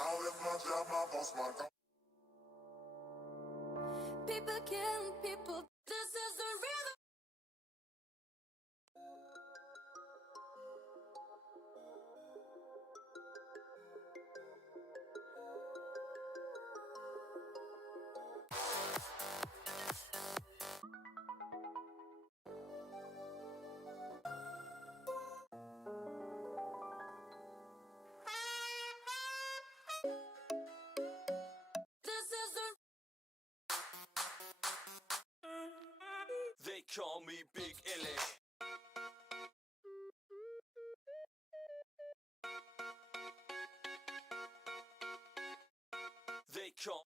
Out of my job, my boss, my God. People killing people. This is the rhythm. This is the. They call me Big Illy. They call.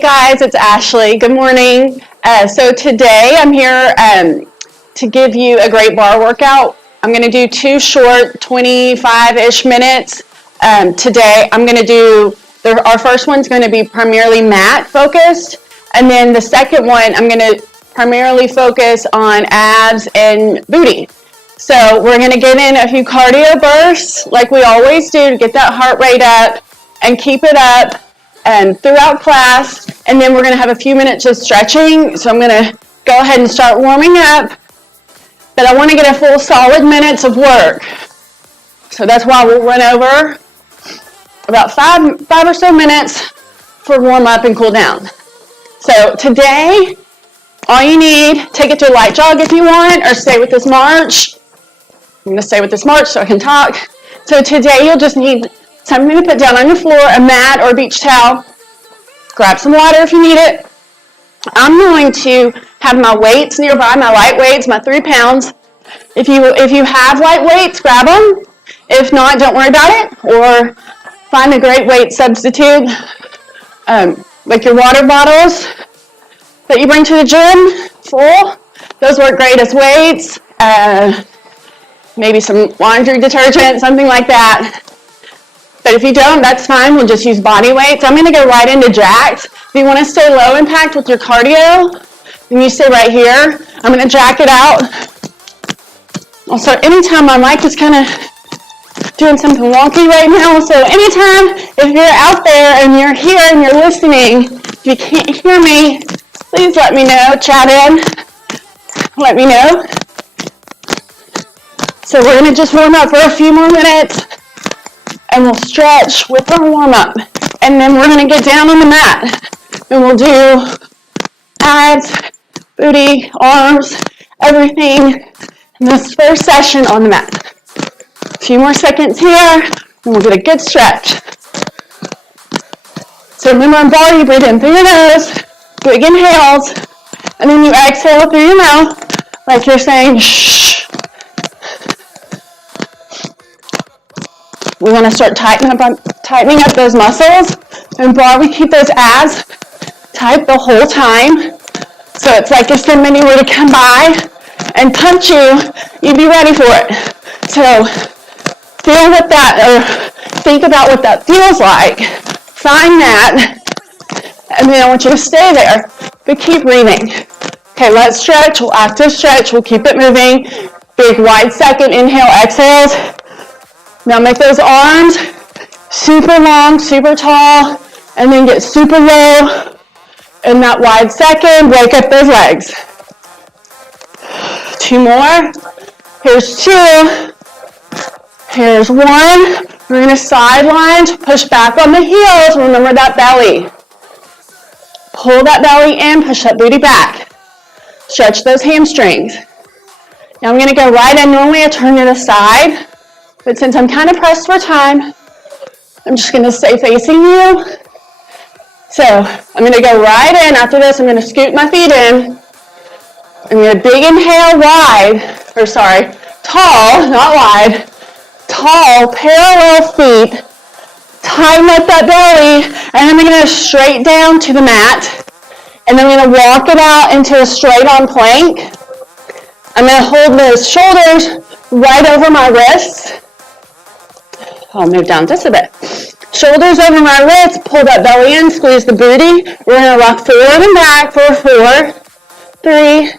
Hey guys, it's Ashley. Good morning. So today I'm here to give you a great bar workout. I'm going to do 2 short 25-ish minutes. Today I'm going to do, our first one's going to be primarily mat focused, and then the second one I'm going to primarily focus on abs and booty. So we're going to get in a few cardio bursts like we always do to get that heart rate up and keep it up throughout class, and then we're going to have a few minutes of stretching. So I'm going to go ahead and start warming up, but I want to get a full solid minutes of work. So that's why we'll run over about five or so minutes for warm up and cool down. So today, all you need, take it to a light jog if you want, or stay with this march. I'm going to stay with this march so I can talk. So today you'll just need something to put down on your floor, a mat or a beach towel. Grab some water if you need it. I'm going to have my weights nearby, my light weights, my 3 pounds. If you have light weights, grab them. If not, don't worry about it, or find a great weight substitute, like your water bottles that you bring to the gym, full. Those work great as weights. Maybe some laundry detergent, something like that. But if you don't, that's fine. We'll just use body weights. I'm going to go right into jacks. If you want to stay low impact with your cardio, then you stay right here. I'm going to jack it out. Also, anytime my mic is kind of doing something wonky right now, so anytime if you're out there and you're here and you're listening, if you can't hear me, please let me know. Chat in. Let me know. So we're going to just warm up for a few more minutes, and we'll stretch with our warm-up. And then we're going to get down on the mat. And we'll do abs, booty, arms, everything in this first session on the mat. A few more seconds here, and we'll get a good stretch. So remember on bar, you breathe in through your nose, big inhales, and then you exhale through your mouth like you're saying shh. We want to start tightening up those muscles. And bar, we keep those abs tight the whole time. So it's like if somebody were to come by and punch you, you'd be ready for it. So feel what that, or think about what that feels like. Find that, and then I want you to stay there, but keep breathing. Okay, let's stretch. We'll active stretch. We'll keep it moving. Big wide second inhale, exhales. Now make those arms super long, super tall, and then get super low. In that wide second, wake up those legs. 2 more. Here's 2. Here's 1. We're going to side lunge, push back on the heels. Remember that belly. Pull that belly in, push that booty back. Stretch those hamstrings. Now I'm going to go right in. Normally I turn to the side. But since I'm kind of pressed for time, I'm just going to stay facing you. So I'm going to go right in. After this, I'm going to scoot my feet in. I'm going to big inhale tall, not wide. Tall, parallel feet. Tighten up that belly. And I'm going to go straight down to the mat. And I'm going to walk it out into a straight on plank. I'm going to hold those shoulders right over my wrists. I'll move down just a bit. Shoulders over my wrists, pull that belly in, squeeze the booty. We're going to rock forward and back for 4, 3,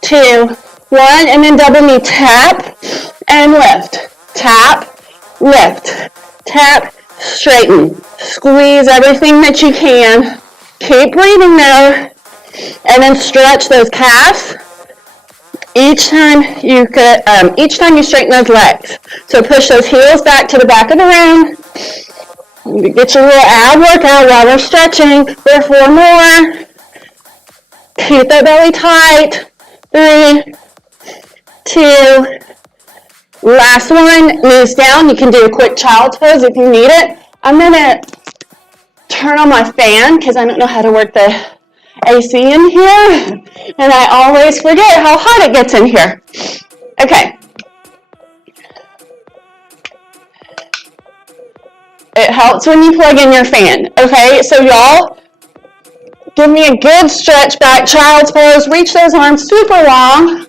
2, 1, and then double knee tap and lift. Tap, lift, tap, straighten. Squeeze everything that you can. Keep breathing there, and then stretch those calves. Each time you straighten those legs. So push those heels back to the back of the room. Get your little ab workout while we're stretching. For 4 more. Keep that belly tight. 3, 2. Last one, knees down. You can do a quick child's pose if you need it. I'm going to turn on my fan because I don't know how to work the AC in here, and I always forget how hot it gets in here. Okay. It helps when you plug in your fan. Okay, so y'all, Give me a good stretch back, child's pose. Reach those arms super long.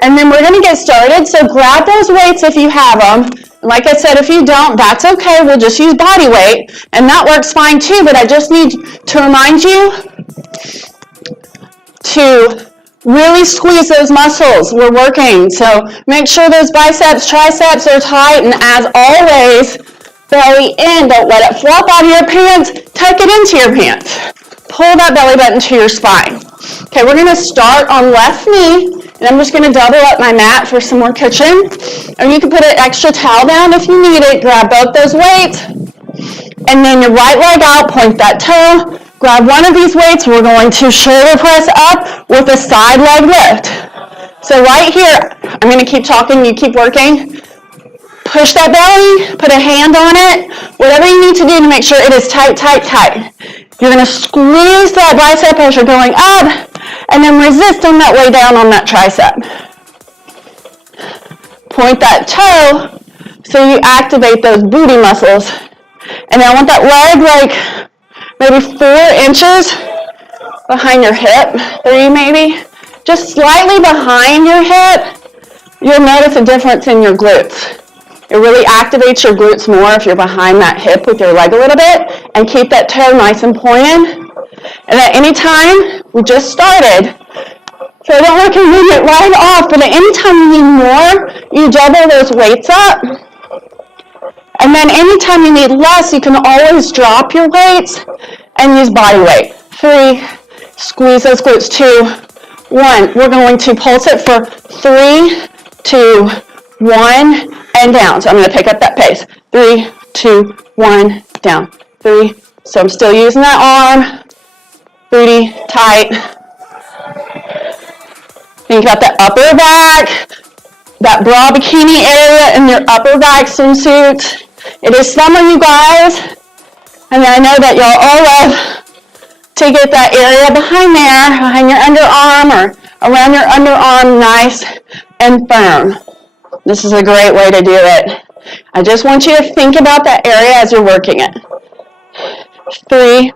And then we're gonna get started. So grab those weights if you have them. Like I said, if you don't, that's okay. We'll just use body weight, and that works fine too, but I just need to remind you to really squeeze those muscles. We're working, so make sure those biceps, triceps are tight, and as always, belly in. Don't let it flop out of your pants. Tuck it into your pants. Pull that belly button to your spine. Okay, we're gonna start on left knee, and I'm just gonna double up my mat for some more cushion. And you can put an extra towel down if you need it. Grab both those weights, and then your right leg out, point that toe. Grab one of these weights. We're going to shoulder press up with a side leg lift. So right here, I'm gonna keep talking, you keep working. Push that belly, put a hand on it, whatever you need to do to make sure it is tight, tight, tight. You're gonna squeeze that bicep as you're going up, and then resist on that way down on that tricep. Point that toe so you activate those booty muscles. And I want that leg like maybe 4 inches behind your hip, 3 maybe. Just slightly behind your hip, you'll notice a difference in your glutes. It really activates your glutes more if you're behind that hip with your leg a little bit, and keep that toe nice and pointed. And at any time, we just started, so I don't want to move it right off, but at any time you need more, you double those weights up. And then anytime you need less, you can always drop your weights and use body weight. 3, squeeze those glutes, 2, 1. We're going to pulse it for 3, 2, 1, and down. So I'm going to pick up that pace. 3, 2, 1, down. 3. So I'm still using that arm. Booty tight. Think about that upper back, that bra bikini area in your upper back swimsuit. It is summer, you guys, and I know that y'all all love to get that area behind there, behind your underarm or around your underarm, nice and firm. This is a great way to do it. I just want you to think about that area as you're working it. 3,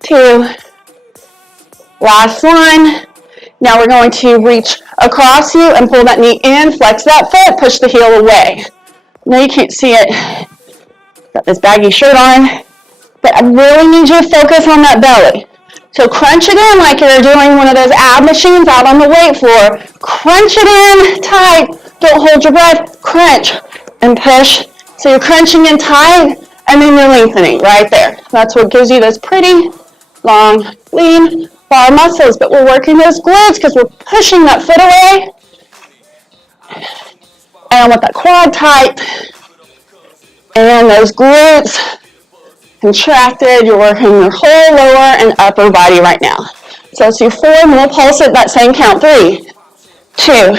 2, last one. Now we're going to reach across you and pull that knee in, flex that foot, push the heel away. No, you can't see it. Got this baggy shirt on, but I really need you to focus on that belly. So crunch it in like you're doing one of those ab machines out on the weight floor. Crunch it in tight. Don't hold your breath. Crunch and push. So you're crunching in tight, and then you're lengthening right there. That's what gives you those pretty long, lean bar muscles. But we're working those glutes because we're pushing that foot away. And I want that quad tight. And those glutes contracted. You're working your whole lower and upper body right now. So let's do 4, and we'll pulse it that same count. 3, 2,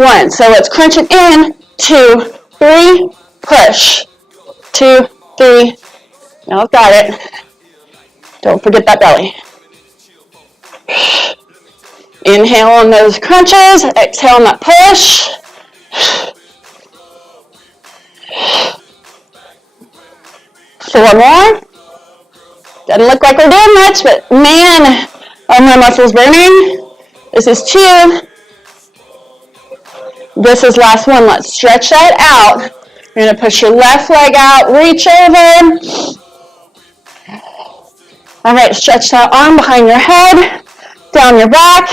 1. So let's crunch it in. 2, 3, push. 2, 3. Now I've got it. Don't forget that belly. Inhale on those crunches. Exhale on that push. So 1 more. Doesn't look like we're doing much, but man, are my muscles burning. This is 2. This is last one. Let's stretch that out. You're going to push your left leg out, reach over. All right, stretch that arm behind your head, down your back.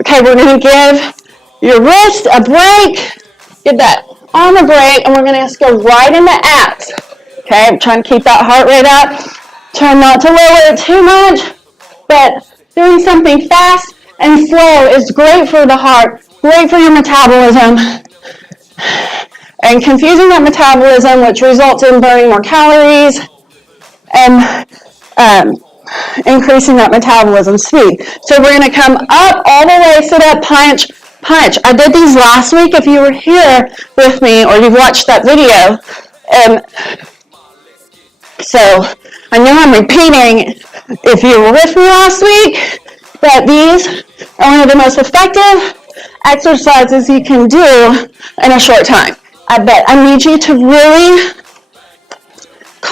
Okay, we're going to give your wrist a break. Give that arm a break, and we're going to just go right into abs. Okay, I'm trying to keep that heart rate up. Try not to lower it too much, but doing something fast and slow is great for the heart, great for your metabolism. And confusing that metabolism, which results in burning more calories and increasing that metabolism speed. So we're going to come up all the way, sit up, punch, punch. I did these last week if you were here with me or you've watched that video. So I know I'm repeating if you were with me last week, but these are one of the most effective exercises you can do in a short time. I bet I need you to really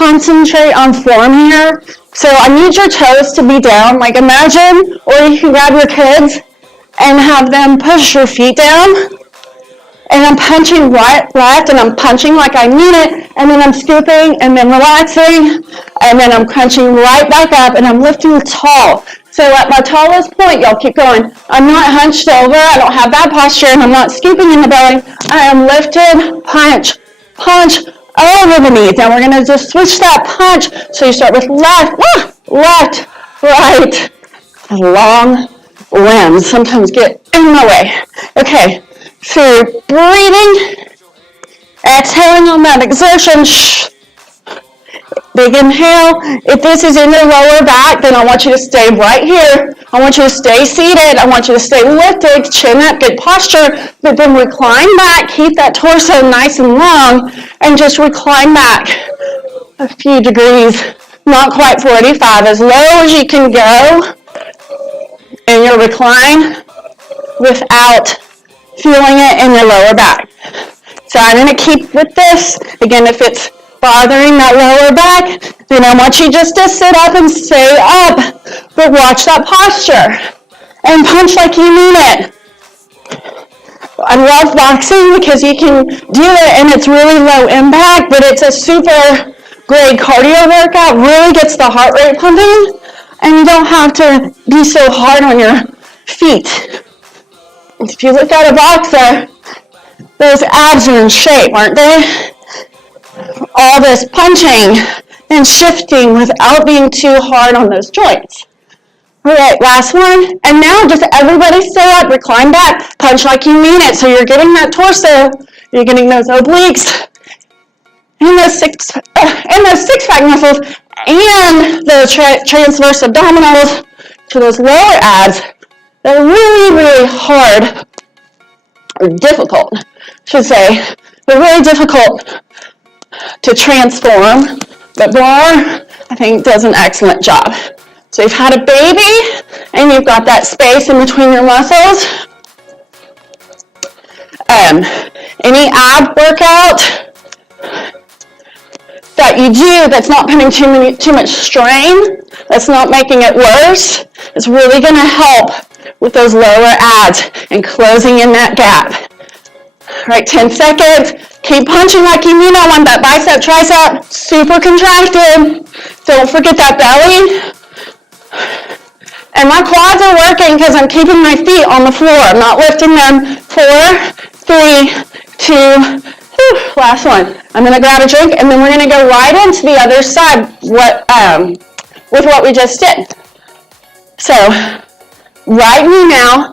concentrate on form here. So I need your toes to be down. Like imagine, or you can grab your kids and have them push your feet down. And I'm punching right, left, and I'm punching like I mean it, and then I'm scooping, and then relaxing, and then I'm crunching right back up, and I'm lifting tall. So at my tallest point, y'all keep going. I'm not hunched over, I don't have that posture, and I'm not scooping in the belly. I am lifted, punch, punch, over the knees. Now we're gonna just switch that punch. So you start with left, left, right. Long limbs sometimes get in my way. Okay. So you're breathing, exhaling on that exertion. Big inhale. If this is in your lower back, then I want you to stay right here. I want you to stay seated. I want you to stay lifted, chin up, good posture, but then recline back. Keep that torso nice and long, and just recline back a few degrees, not quite 45, as low as you can go in your recline without feeling it in your lower back. So I'm going to keep with this. Again, if it's bothering that lower back, then I want you just to sit up and stay up, but watch that posture and punch like you mean it. I love boxing because you can do it and it's really low impact, but it's a super great cardio workout, really gets the heart rate pumping, and you don't have to be so hard on your feet. If you look at a boxer, those abs are in shape, aren't they? All this punching and shifting without being too hard on those joints. All right, last one. And now just everybody stay up, recline back, punch like you mean it. So you're getting that torso, you're getting those obliques, and those six-pack muscles, and the transverse abdominals to those lower abs. They're really, really hard, or difficult, I should say. They're really difficult to transform, but Bar, I think, does an excellent job. So you've had a baby, and you've got that space in between your muscles. Any ab workout that you do that's not putting too much strain, that's not making it worse, is really going to help with those lower abs and closing in that gap. All right, 10 seconds. Keep punching like you mean. I want that bicep, tricep super contracted. Don't forget that belly. And my quads are working because I'm keeping my feet on the floor. I'm not lifting them. 4, 3, 2, last one. I'm going to grab a drink, and then we're going to go right into the other side with what we just did. So, right knee now,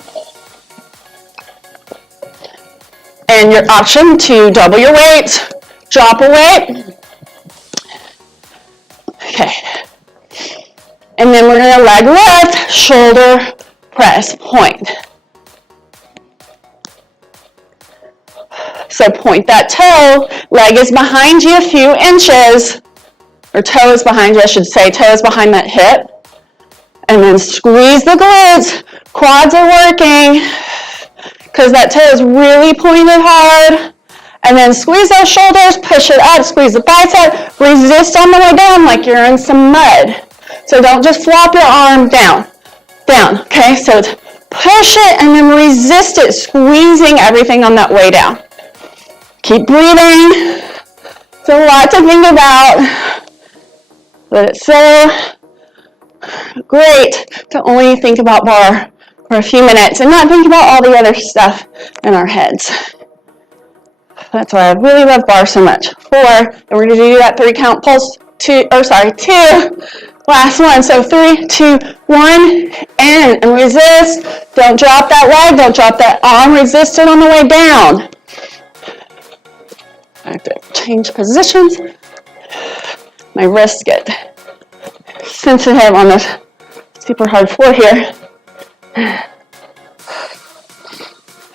and your option to double your weight, drop a weight. Okay. And then we're going to leg lift, shoulder press, point. So point that toe, leg is behind you a few inches, or toe is behind you, I should say, toe is behind that hip. And then squeeze the glutes, quads are working, because that toe is really pointed hard. And then squeeze those shoulders, push it up, squeeze the bicep, resist on the way down like you're in some mud. So don't just flop your arm down, okay? So push it and then resist it, squeezing everything on that way down. Keep breathing. It's a lot to think about, but it's so great to only think about bar for a few minutes and not think about all the other stuff in our heads. That's why I really love bar so much. 4, and we're going to do that 3 count pulse. 2. Last one. So 3, 2, 1, in and resist. Don't drop that leg. Don't drop that arm. Resist it on the way down. I have to change positions. My wrists get sensitive on this super hard floor here.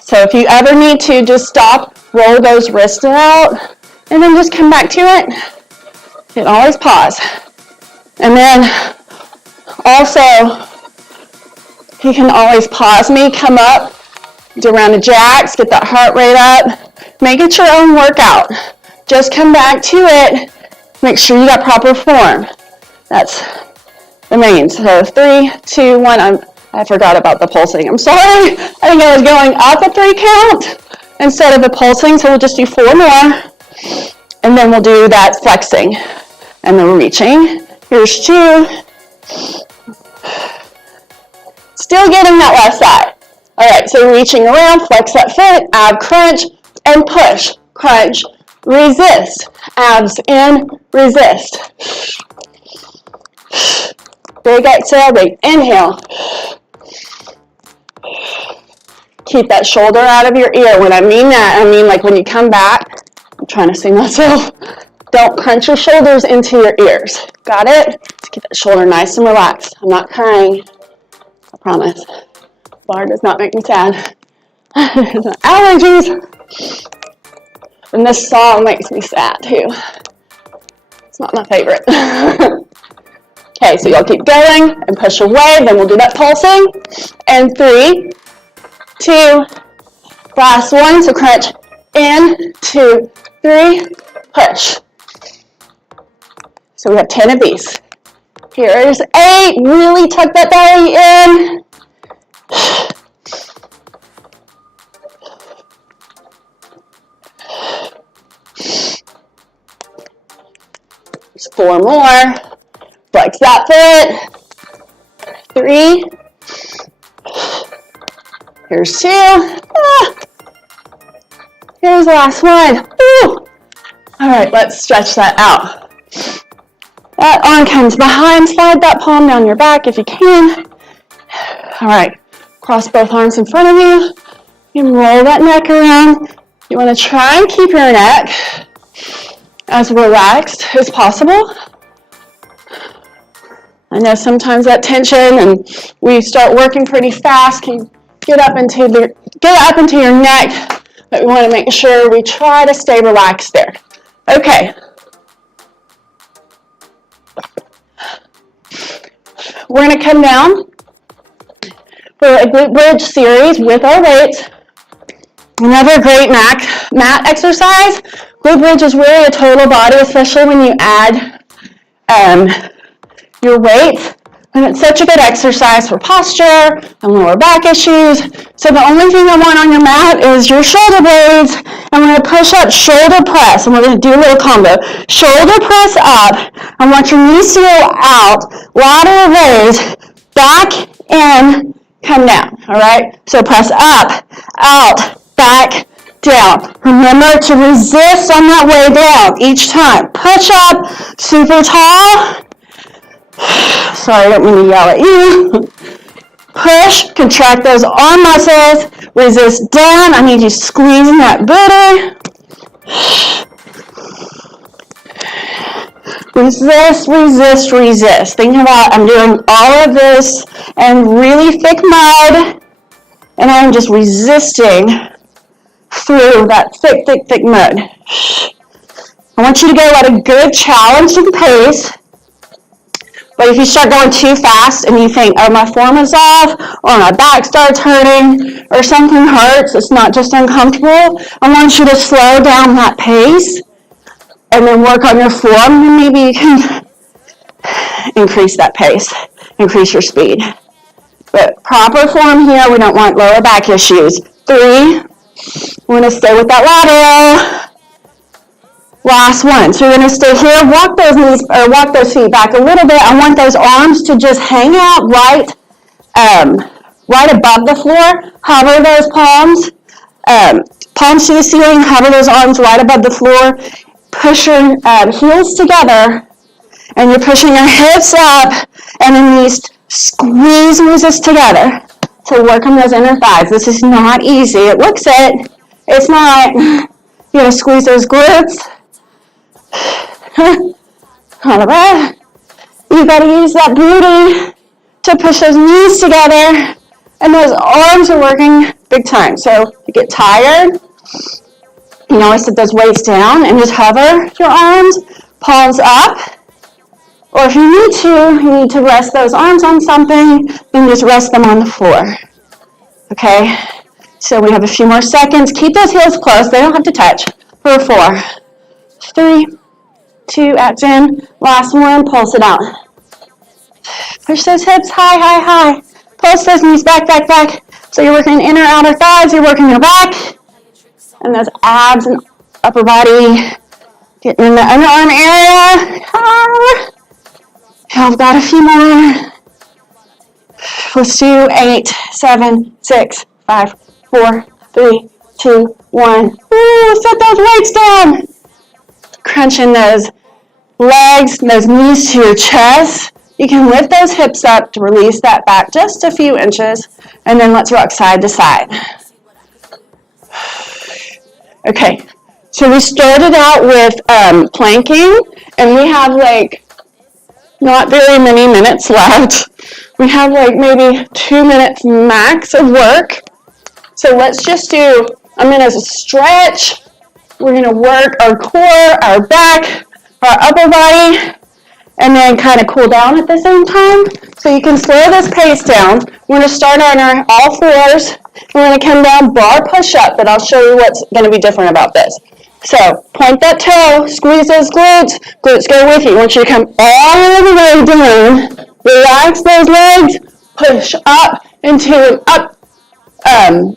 So if you ever need to, just stop, roll those wrists out, and then just come back to it. You can always pause. And then also, you can always pause me, come up, do around the jacks, get that heart rate up. Make it your own workout. Just come back to it. Make sure you got proper form. That's the main. So 3, 2, 1. I forgot about the pulsing. I'm sorry. I think I was going up a 3 count instead of the pulsing. So we'll just do 4 more. And then we'll do that flexing. And then reaching. Here's 2. Still getting that left side. All right, so reaching around, flex that foot, ab crunch, and push. Crunch, resist. Abs in, resist. Big exhale, big inhale. Keep that shoulder out of your ear. When I mean that, I mean like when you come back, I'm trying to see myself. Don't crunch your shoulders into your ears. Got it? Let's keep that shoulder nice and relaxed. I'm not crying. I promise. Bar does not make me sad. Allergies. And this song makes me sad too. It's not my favorite. Okay, so y'all keep going and push away. Then we'll do that pulsing. And 3, 2, last one. So crunch in, 2, 3, push. So we have 10 of these. Here's 8. Really tuck that belly in. There's 4 more. Flex that foot. 3. Here's 2. Here's the last one. Woo. All right, let's stretch that out. That arm comes behind. Slide that palm down your back if you can. All right, cross both arms in front of you. You can roll that neck around. You want to try and keep your neck as relaxed as possible. I know sometimes that tension and we start working pretty fast can get up into your neck, but we want to make sure we try to stay relaxed there. Okay. We're going to come down for a glute bridge series with our weights. Another great mat exercise. Glute bridge is really a total body, especially when you add your weights. And it's such a good exercise for posture and lower back issues. So the only thing I want on your mat is your shoulder blades. And we're going to push up, shoulder press. And we're going to do a little combo. Shoulder press up. I want your knees to go out. Lateral raise. Back in. Come down. All right? So press up, out, back, down. Remember to resist on that way down each time. Push up, super tall. Sorry, I don't mean to yell at you. Push, contract those arm muscles. Resist down. I need you squeezing that booty. Resist, resist, resist. Think about I'm doing all of this in really thick mud, and I'm just resisting through that thick, thick, thick mud. I want you to go at a good challenge to the pace. But if you start going too fast and you think, oh, my form is off, or my back starts hurting, or something hurts, it's not just uncomfortable, I want you to slow down that pace and then work on your form, and maybe you can increase that pace, increase your speed. But proper form here, we don't want lower back issues. 3, we're going to stay with that lateral. Last one. So you're going to stay here, walk those knees or walk those feet back a little bit. I want those arms to just hang out right above the floor. Hover those palms, palms to the ceiling. Hover those arms right above the floor. Push your heels together, and you're pushing your hips up, and then knees squeeze and resist together. So work on those inner thighs. This is not easy. It looks it. It's not. You got to squeeze those glutes. All right. You got to use that booty to push those knees together, and those arms are working big time. So if you get tired, you can always set those weights down and just hover your arms, palms up. Or if you need to rest those arms on something, then just rest them on the floor. Okay? So we have a few more seconds. Keep those heels close. They don't have to touch. For 4, 3, 2, abs in. Last one, pulse it out. Push those hips high, high, high. Pulse those knees back, back, back. So you're working inner, outer thighs, you're working your back. And those abs and upper body. Getting in the underarm area. I've got a few more. Let's do 8, 7, 6, 5, 4, 3, 2, 1. Ooh, set those weights down. Crunching those legs, those knees to your chest. You can lift those hips up to release that back just a few inches, and then let's rock side to side. Okay, so we started out with planking, and we have like not very many minutes left. We have like maybe 2 minutes max of work. So let's just do, I'm going to stretch. We're going to work our core, our back, our upper body, and then kind of cool down at the same time. So you can slow this pace down. We're going to start on our all fours. We're going to come down, bar push up, but I'll show you what's going to be different about this. So point that toe, squeeze those glutes. Glutes go with you. I want you to come all the way down. Relax those legs. Push up into an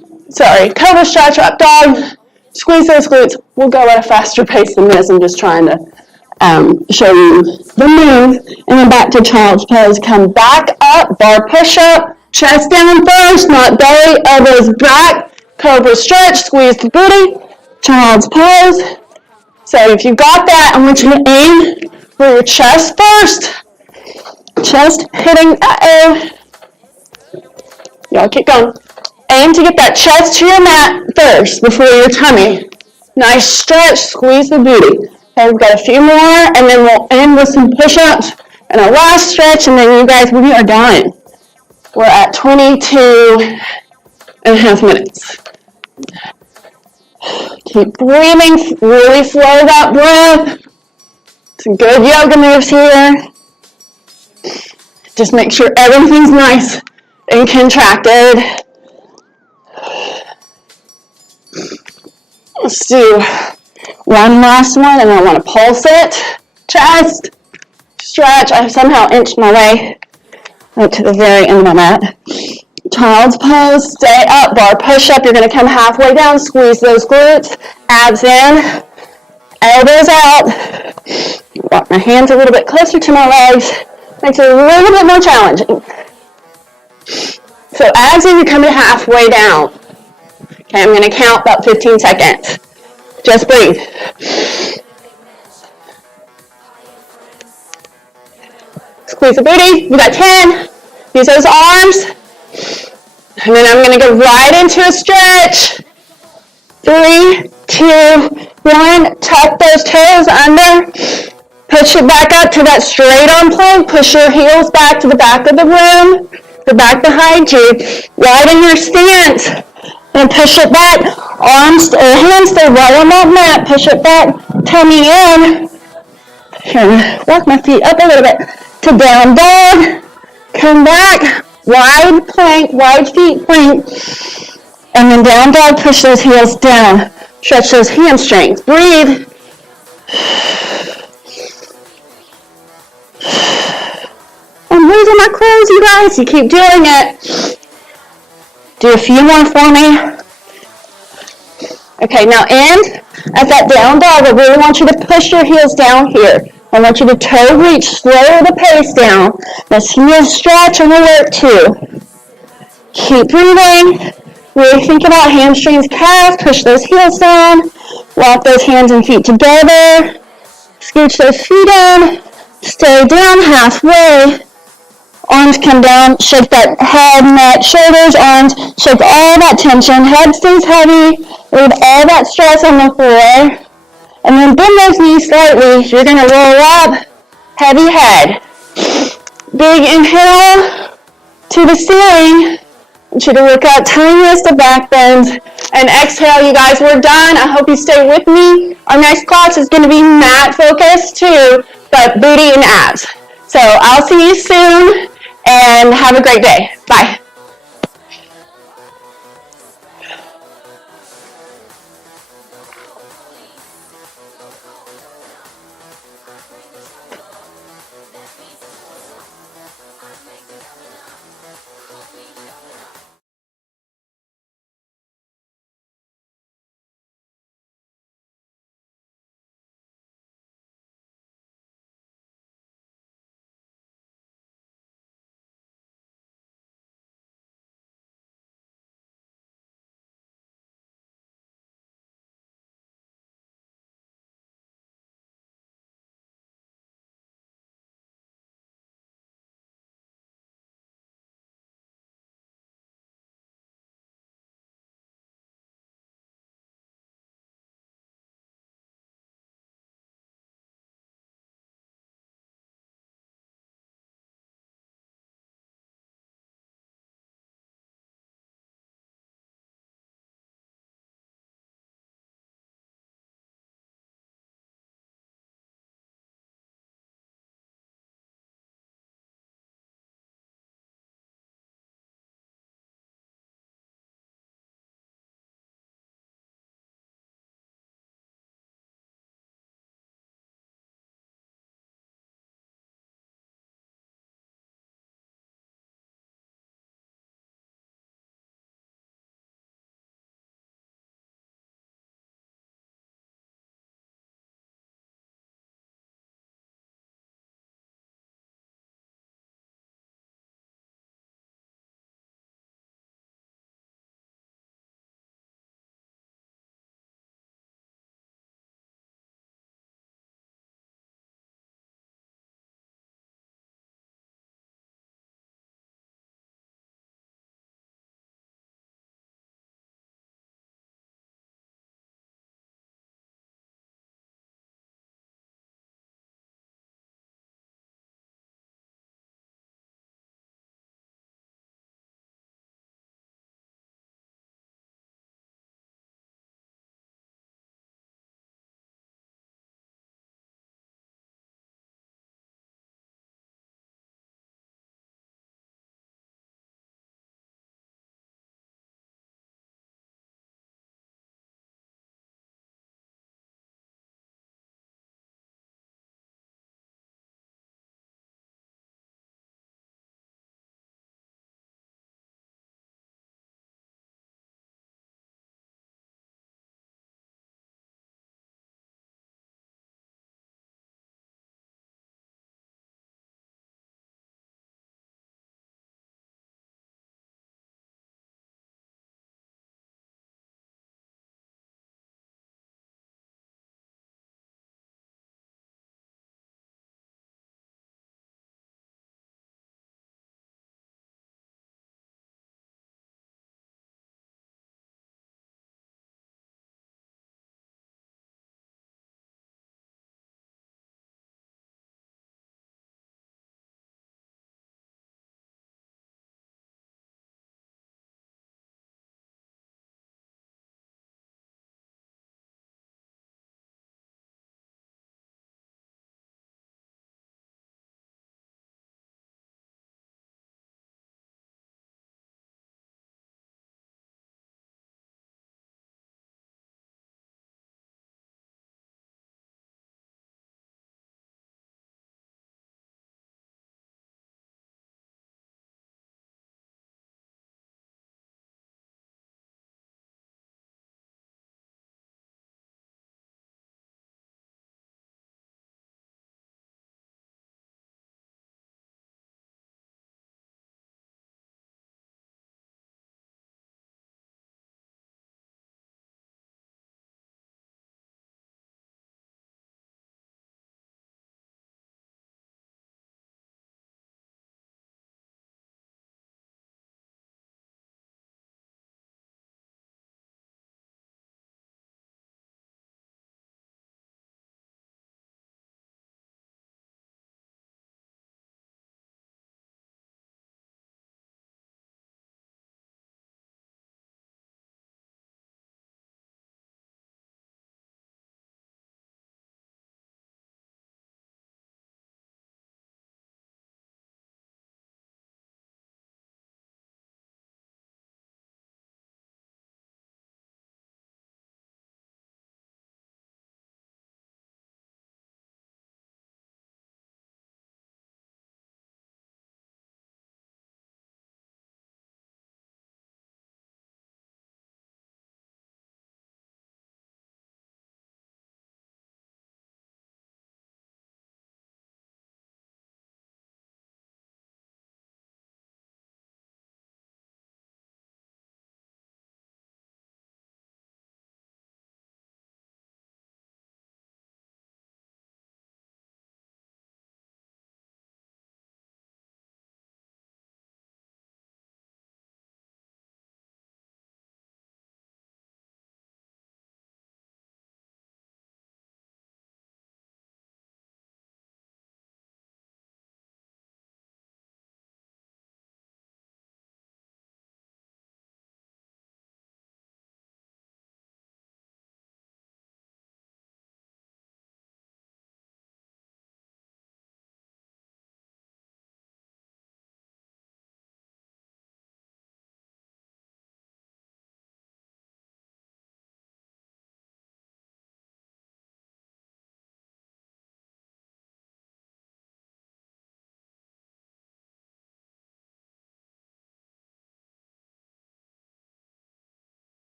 cobra stretch or up dog. Squeeze those glutes. We'll go at a faster pace than this. I'm just trying to show you the move. And then back to child's pose. Come back up, bar push up. Chest down first, not belly, elbows back. Cobra stretch, squeeze the booty. Child's pose. So if you've got that, I want you to aim for your chest first. Chest hitting, y'all keep going. Aim to get that chest to your mat first before your tummy. Nice stretch, squeeze the booty. Okay, we've got a few more, and then we'll end with some push-ups and our last stretch, and then you guys, we are done. We're at 22 and a half minutes. Keep breathing, really flow that breath. Some good yoga moves here. Just make sure everything's nice and contracted. Let's do one last one, and then I want to pulse it. Chest, stretch. I somehow inched my way up to the very end of my mat. Child's pose, stay up, bar push up. You're going to come halfway down, squeeze those glutes, abs in, elbows out. Walk my hands a little bit closer to my legs. Makes it a little bit more challenging. So as you're coming halfway down, okay, I'm going to count about 15 seconds. Just breathe. Squeeze the booty. We got 10. Use those arms. And then I'm going to go right into a stretch. 3, 2, 1. Tuck those toes under. Push it back up to that straight arm plank. Push your heels back to the back of the room. The back behind you. Widen your stance. And push it back. Arms or hands stay right on that mat. Push it back. Tummy in. Here, walk my feet up a little bit to down dog. Come back. Wide plank, wide feet plank. And then down dog, push those heels down. Stretch those hamstrings. Breathe. I'm losing my clothes, you guys. You keep doing it. Do a few more for me. Okay, now end at that down dog. I really want you to push your heels down here. I want you to toe reach, slow the pace down. Let's heel stretch and we'll work too. Keep breathing. Really think about hamstrings, calves. Push those heels down. Walk those hands and feet together. Scooch those feet in. Stay down halfway. Arms come down. Shake that head, neck, shoulders, arms. Shake all that tension. Head stays heavy. Leave all that stress on the floor. And then bend those knees slightly. You're going to roll up. Heavy head. Big inhale to the ceiling. I want you to work out tiniest of back bends. And exhale, you guys, we're done. I hope you stay with me. Our next class is going to be mat focused too, but booty and abs. So I'll see you soon and have a great day. Bye.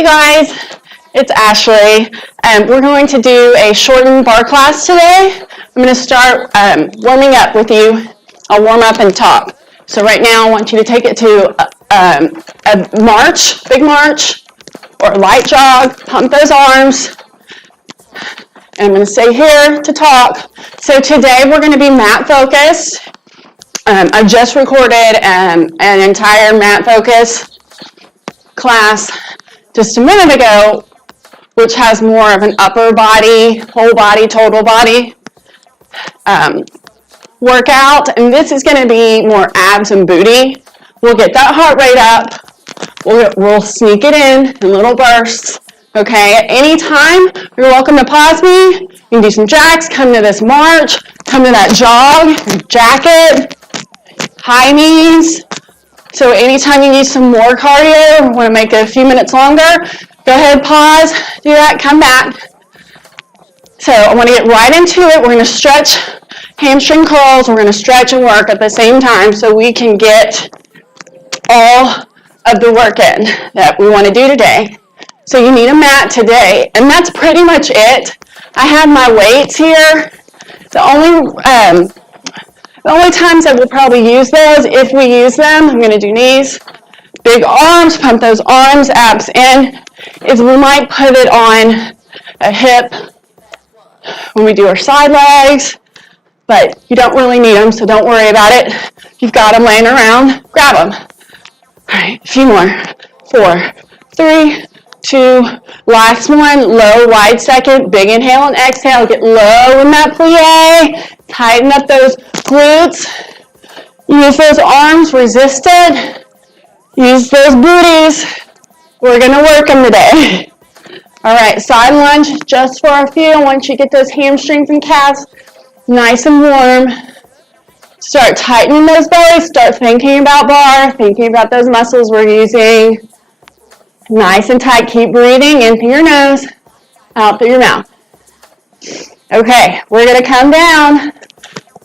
Hey guys, it's Ashley. We're going to do a shortened bar class today. I'm going to start warming up with you. I'll warm up and talk. So right now I want you to take it to a march, big march, or a light jog, pump those arms. And I'm going to stay here to talk. So today we're going to be mat focused. I just recorded an entire mat focus class just a minute ago, which has more of an upper body, whole body, total body workout. And this is going to be more abs and booty. We'll get that heart rate up. We'll sneak it in little bursts. Okay, at any time, you're welcome to pause me. You can do some jacks, come to this march, come to that jog, jacket, high knees. So anytime you need some more cardio, or want to make it a few minutes longer, go ahead, pause, do that, come back. So I want to get right into it. We're going to stretch hamstring curls. We're going to stretch and work at the same time so we can get all of the work in that we want to do today. So you need a mat today, and that's pretty much it. I have my weights here. The only times that we'll probably use those, if we use them, I'm going to do knees, big arms, pump those arms, abs in, is we might put it on a hip when we do our side legs, but you don't really need them, so don't worry about it. You've got them laying around, grab them. All right, a few more. 4, 3, 2, last one, low, wide second, big inhale and exhale, get low in that plie, tighten up those glutes, use those arms, resist it, use those booties, we're going to work them today. All right, side lunge just for a few. Once you get those hamstrings and calves nice and warm, start tightening those bellies, start thinking about bar, thinking about those muscles we're using. Nice and tight, keep breathing in through your nose, out through your mouth. Okay, we're going to come down,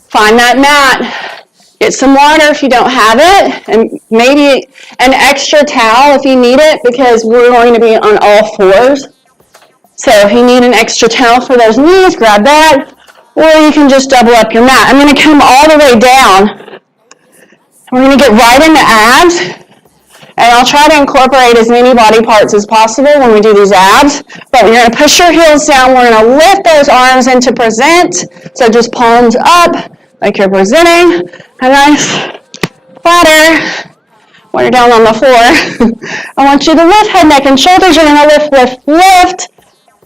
find that mat, get some water if you don't have it, and maybe an extra towel if you need it, because we're going to be on all fours. So if you need an extra towel for those knees, grab that, or you can just double up your mat. I'm going to come all the way down. We're going to get right into abs. And I'll try to incorporate as many body parts as possible when we do these abs. But we're going to push your heels down. We're going to lift those arms into present. So just palms up like you're presenting. A nice flatter when you're down on the floor. I want you to lift head, neck, and shoulders. You're going to lift, lift, lift.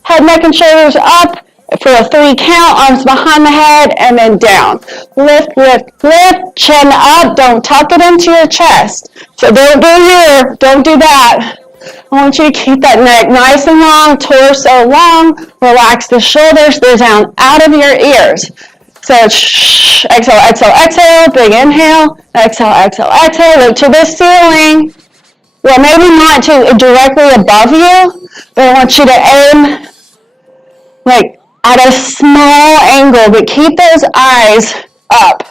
Head, neck, and shoulders up for a 3 count. Arms behind the head and then down. Lift, lift, lift. Chin up. Don't tuck it into your chest. So don't do here, don't do that. I want you to keep that neck nice and long, torso long, relax the shoulders, they're down out of your ears. So exhale, exhale, exhale, big inhale, exhale, exhale, exhale, look to the ceiling. Well, maybe not to directly above you, but I want you to aim like at a small angle, but keep those eyes up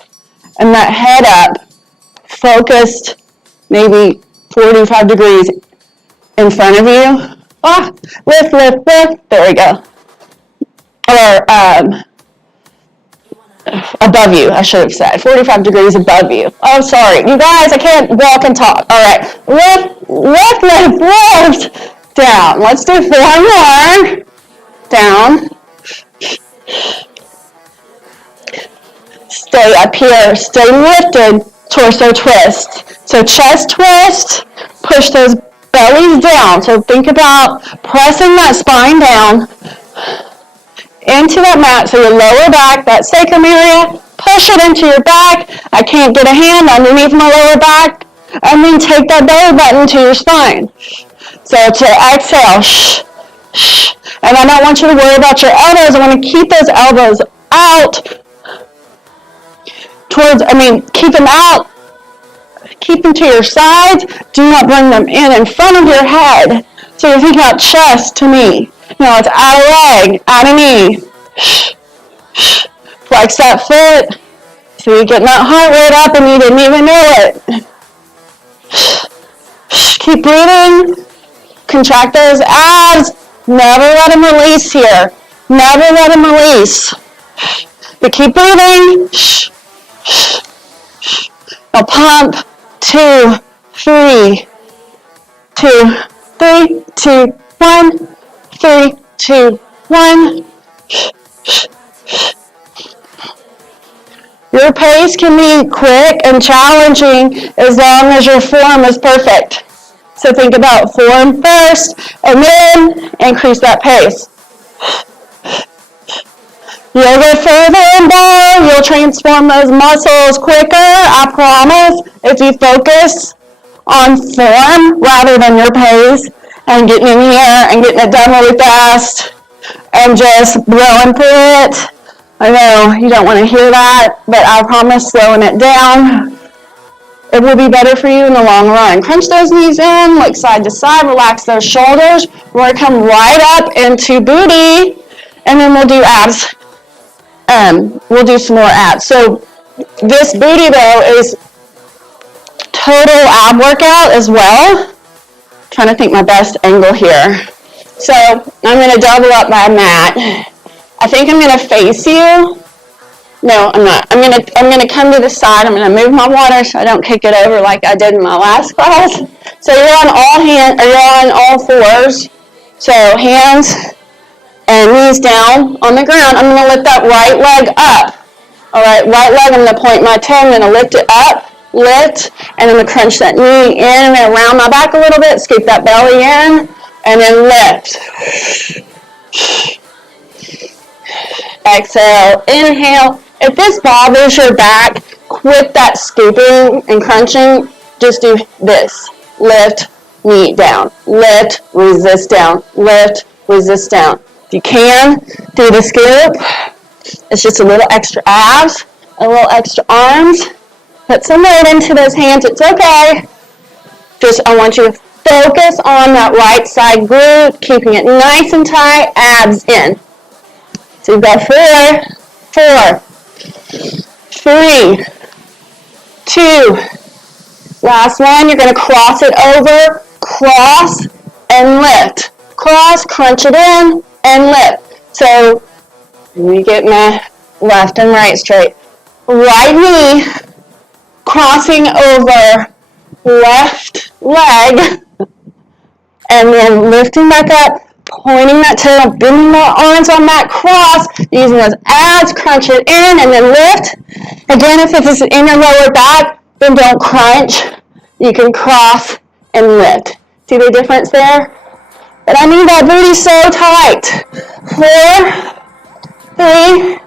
and that head up, focused maybe 45 degrees in front of you. Lift, lift, lift. There we go. Or above you, I should have said. 45 degrees above you. Oh, sorry. You guys, I can't walk and talk. All right. Lift, lift, lift, lift. Down. Let's do 4 more. Down. Stay up here. Stay lifted. Torso twist. So chest twist, push those bellies down. So think about pressing that spine down into that mat. So your lower back, that sacrum area, push it into your back. I can't get a hand underneath my lower back. And then take that belly button to your spine. So to exhale, and I don't want you to worry about your elbows. I want to keep those elbows out keep them out. Keep them to your sides. Do not bring them in front of your head. So you're thinking about chest to knee. It's out of leg, out of knee. Flex that foot. So you're getting that heart rate up and you didn't even know it. Keep breathing. Contract those abs. Never let them release here. Never let them release. But keep breathing. Now pump. 2, 3, 2, 3, 2, 1, 3, 2, 1. Your pace can be quick and challenging as long as your form is perfect. So think about form first and then increase that pace. You'll go further and more. You'll transform those muscles quicker, I promise, if you focus on form rather than your pace and getting in here and getting it done really fast and just blowing through it. I know you don't want to hear that, but I promise slowing it down, it will be better for you in the long run. Crunch those knees in, look side to side, relax those shoulders. We're going to come right up into booty, and then we'll do abs. We'll do some more abs. So this booty, though, is total ab workout as well. Trying to think my best angle here. So I'm going to double up my mat. I think I'm going to face you. No, I'm not. I'm going to come to the side. I'm going to move my water so I don't kick it over like I did in my last class. So you're on all fours. So hands and knees down on the ground. I'm going to lift that right leg up. All right, right leg, I'm going to point my toe. I'm going to lift it up, lift, and I'm going to crunch that knee in and around my back a little bit. Scoop that belly in, and then lift. Exhale, inhale. If this bothers your back, quit that scooping and crunching. Just do this. Lift, knee down. Lift, resist down. Lift, resist down. If you can, do the scoop. It's just a little extra abs, a little extra arms. Put some weight into those hands. It's okay. Just, I want you to focus on that right side glute, keeping it nice and tight, abs in. So you've got 4, 3, 2. Last one, you're going to cross it over, cross and lift. Cross, crunch it in, and lift. So let me get my left and right straight. Right knee crossing over left leg, and then lifting back up, pointing that toe, bending my arms on that cross, using those abs, crunch it in, and then lift. Again, if it's in your lower back, then don't crunch. You can cross and lift. See the difference there? But I need that booty so tight. 4, 3,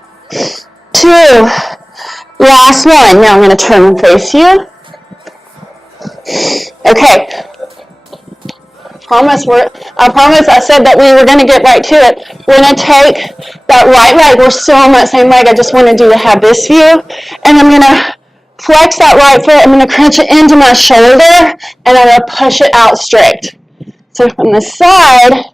2. Last one. Now I'm going to turn and face you. Okay. I promise I said that we were going to get right to it. We're going to take that right leg. We're still on that same leg. I just wanted you to have this view. And I'm going to flex that right foot. I'm going to crunch it into my shoulder. And I'm going to push it out straight. So from the side,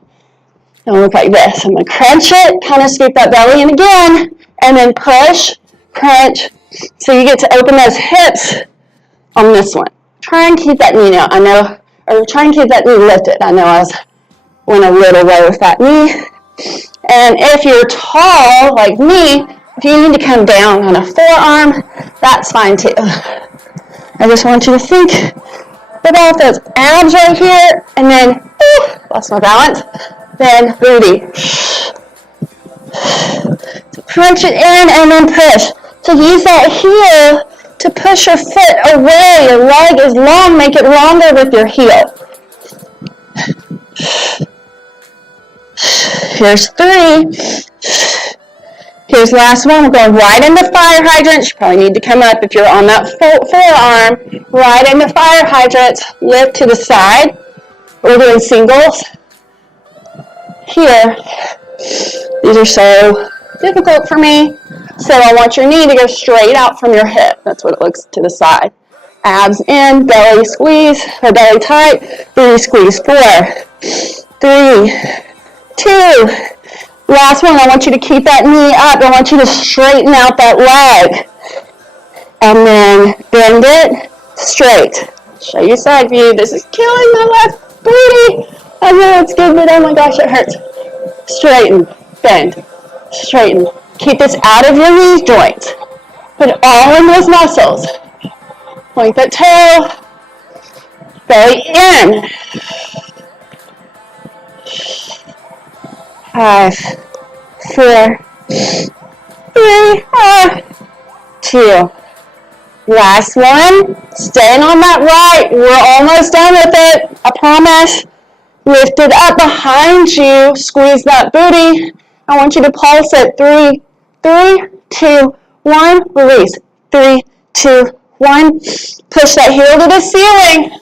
it'll look like this. I'm going to crunch it, kind of scoop that belly in again, and then push, crunch. So you get to open those hips on this one. Try and keep that knee out. I know, or try and keep that knee lifted. I know I went a little low with that knee. And if you're tall, like me, if you need to come down on a forearm, that's fine too. I just want you to think about those abs right here, and then, lost my balance, then booty. So crunch it in and then push. So use that heel to push your foot away. Your leg is long, make it longer with your heel. Here's 3. Here's the last one. We're going right into fire hydrants. You probably need to come up if you're on that forearm. Right into fire hydrants. Lift to the side. We're doing singles. Here. These are so difficult for me. So I want your knee to go straight out from your hip. That's what it looks to the side. Abs in, belly squeeze, or belly tight. Booty squeeze. 4, 3, 2. Last one, I want you to keep that knee up. I want you to straighten out that leg. And then bend it straight. Show you side view. This is killing my left booty. I know it's good, but oh my gosh, it hurts. Straighten, bend, straighten. Keep this out of your knee joints. Put it all in those muscles. Point that toe, belly in. 5, 4, 3, 2. Last one. Staying on that right. We're almost done with it. I promise. Lift it up behind you. Squeeze that booty. I want you to pulse it. 3, 2, 1. Release. 3, 2, 1. Push that heel to the ceiling.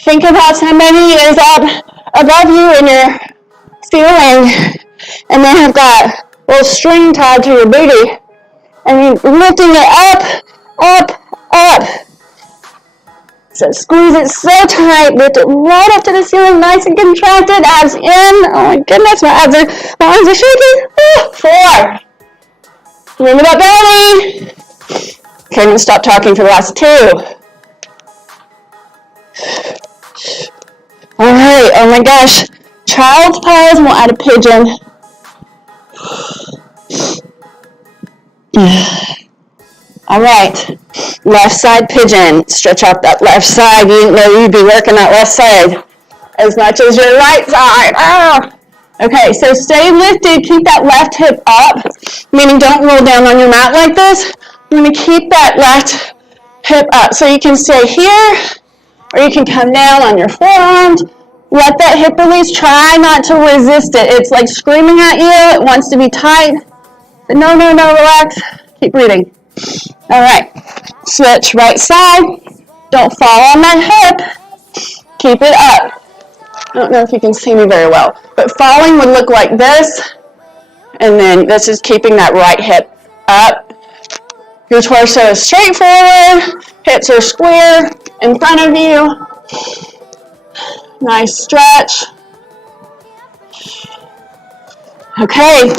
Think about somebody is up above you in your ceiling, and they have got a little string tied to your booty, and you're lifting it up, up, up. So squeeze it so tight, lift it right up to the ceiling, nice and contracted, abs in. Oh my goodness, my arms are shaking. 4. Remember that belly. Okay, I'm gonna stop talking for the last 2. All right, oh my gosh. Child's pose, and we'll add a pigeon. All right, left side pigeon. Stretch out that left side. You didn't know you'd be working that left side as much as your right side. Ah. Okay, so stay lifted. Keep that left hip up, meaning don't roll down on your mat like this. You're going to keep that left hip up. So you can stay here, or you can come down on your forearms. Let that hip release. Try not to resist it. It's like screaming at you. It wants to be tight. But no, relax. Keep breathing. All right. Switch right side. Don't fall on that hip. Keep it up. I don't know if you can see me very well, but falling would look like this. And then this is keeping that right hip up. Your torso is straight forward. Hips are square in front of you. Nice stretch. Okay,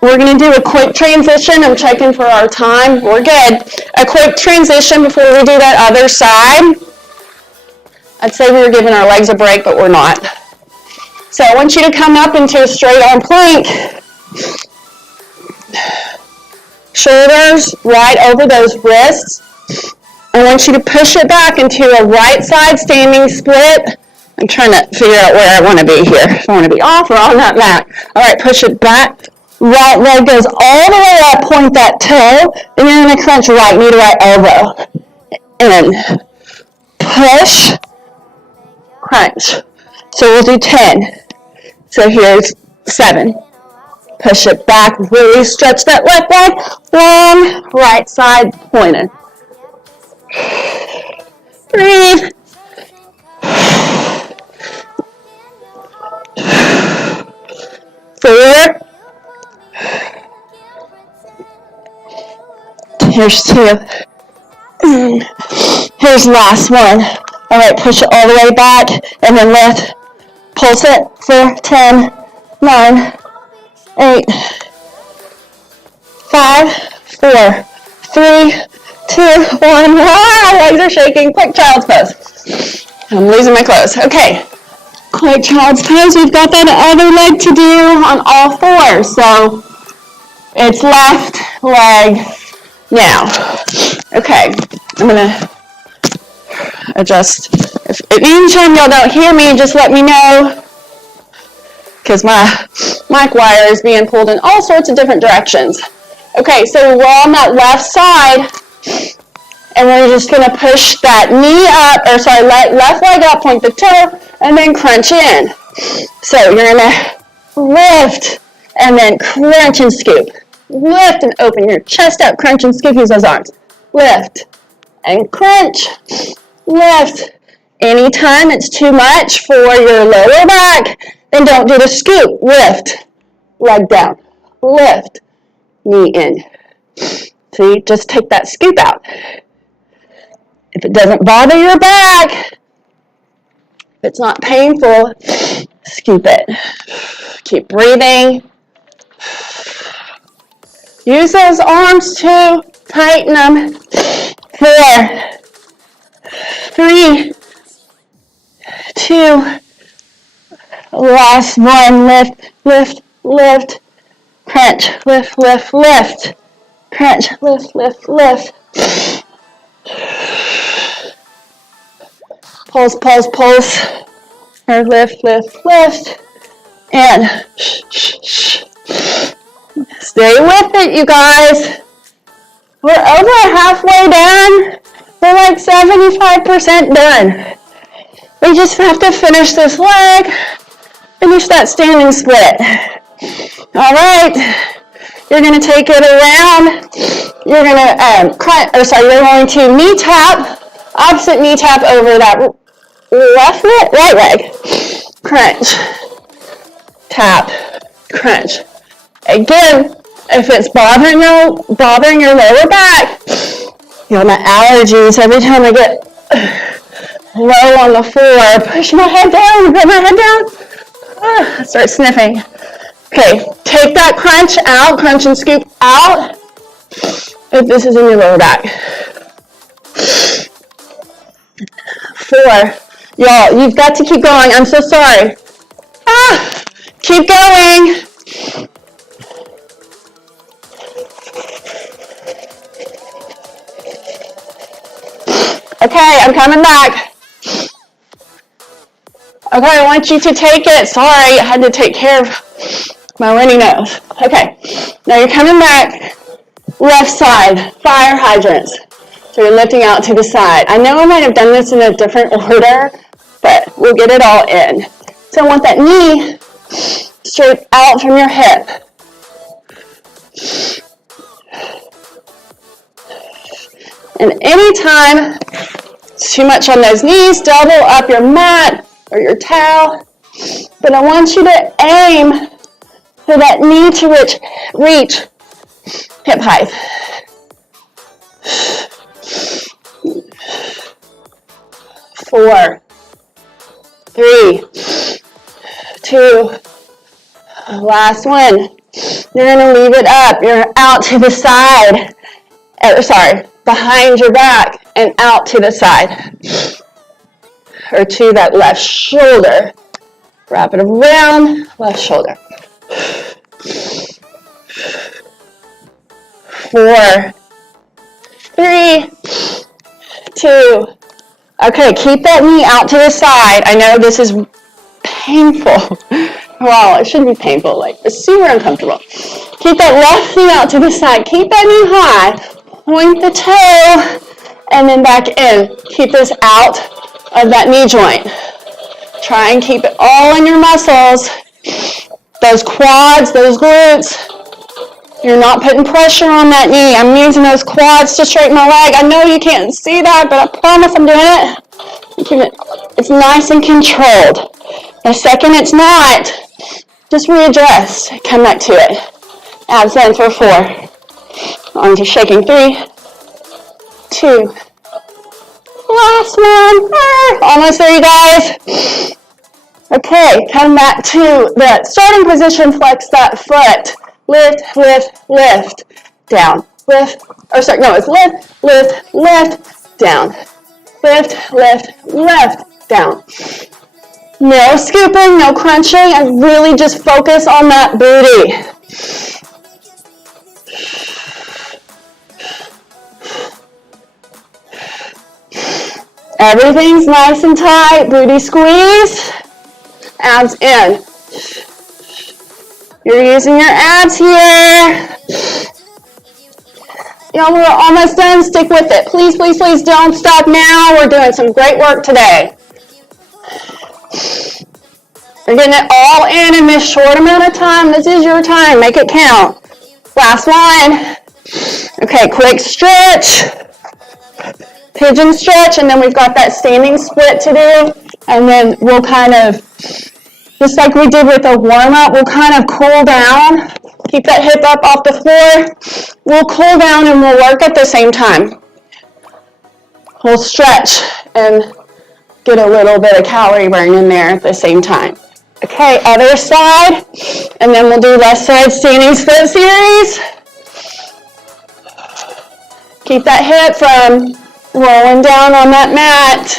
we're going to do a quick transition. I'm checking for our time. We're good. A quick transition before we do that other side. I'd say we were giving our legs a break, but we're not. So I want you to come up into a straight arm plank. Shoulders right over those wrists. I want you to push it back into a right side standing split. I'm trying to figure out where I want to be here. If I want to be off or on that mat. All right, push it back. Right leg goes all the way up. Point that toe. Then you're going to crunch right knee to right elbow. And push. Crunch. So we'll do 10. So here's 7. Push it back. Really stretch that left leg. Long. Right side pointed. Breathe. 4. Here's 2. Here's the last one. All right, push it all the way back and then lift. Pulse it for 10, 9, 8, 5, 4, 3, 2, 1. Wow, legs are shaking. Quick child's pose. I'm losing my clothes. Okay. Quick child's pose. We've got that other leg to do on all 4. So it's left leg now. Okay. I'm going to adjust. If anytime y'all don't hear me, just let me know. Because my mic wire is being pulled in all sorts of different directions. Okay, so we're on that left side. And we're just going to push that knee up, left leg up, point the toe, and then crunch in. So you're going to lift, and then crunch and scoop. Lift and open your chest up, crunch and scoop, use those arms. Lift and crunch, lift. Anytime it's too much for your lower back, then don't do the scoop. Lift, leg down, lift, knee in. See, just take that scoop out. If it doesn't bother your back, if it's not painful, scoop it. Keep breathing. Use those arms to tighten them. 4, 3, 2, Last one, lift, lift, lift. Crunch, lift, lift, lift. Crunch, lift, lift, lift. Pulse, pulse, pulse. Or lift, lift, lift. And stay with it, you guys. We're over halfway done. We're like 75% done. We just have to finish this leg. Finish that standing split. All right. You're going to take it around. You're going to, you're going to knee tap, opposite knee tap over that left leg, right leg. Crunch. Tap. Crunch. Again, if it's bothering your lower back, you know, my allergies, every time I get low on the floor, push my head down, put my head down, start sniffing. Okay, take that crunch out, crunch and scoop out, if this is in your lower back. 4, y'all, you've got to keep going, I'm so sorry. Keep going. Okay, I'm coming back. Okay, I want you to take it. Sorry, I had to take care of my runny nose. Okay, now you're coming back. Left side, fire hydrants. So you're lifting out to the side. I know I might have done this in a different order, but we'll get it all in. So I want that knee straight out from your hip. And anytime it's too much on those knees, double up your mat or your towel. But I want you to aim for that knee to reach hip height. 4, 3, 2, last one. You're going to leave it up. You're out to the side. Behind your back and out to the side. Or to that left shoulder. Wrap it around, left shoulder. 4, 3, 2. Okay, keep that knee out to the side. I know this is painful. Wow, it shouldn't be painful. Like, it's super uncomfortable. Keep that left knee out to the side. Keep that knee high. Point the toe and then back in. Keep this out of that knee joint. Try and keep it all in your muscles. Those quads, those glutes. You're not putting pressure on that knee. I'm using those quads to straighten my leg. I know you can't see that, but I promise I'm doing it. It's nice and controlled. The second it's not, just readjust. Come back to it. Abs in for 4. Arms are shaking. 3, 2. Last one. Almost there, you guys. Okay, come back to the starting position. Flex that foot. Lift, lift, lift. Down. Lift. It's lift, lift, lift. Down. Lift, lift, lift. Down. No scooping, no crunching. I really just focus on that booty. Everything's nice and tight. Booty squeeze. Abs in. You're using your abs here. Y'all, we're almost done. Stick with it. Please, please, please don't stop now. We're doing some great work today. You're getting it all in this short amount of time. This is your time. Make it count. Last one. Okay, quick stretch. Pigeon stretch, and then we've got that standing split to do. And then we'll kind of, just like we did with the warm-up, we'll kind of cool down. Keep that hip up off the floor. We'll cool down and we'll work at the same time. We'll stretch and get a little bit of calorie burn in there at the same time. Okay, other side. And then we'll do left side standing split series. Keep that hip from rolling down on that mat.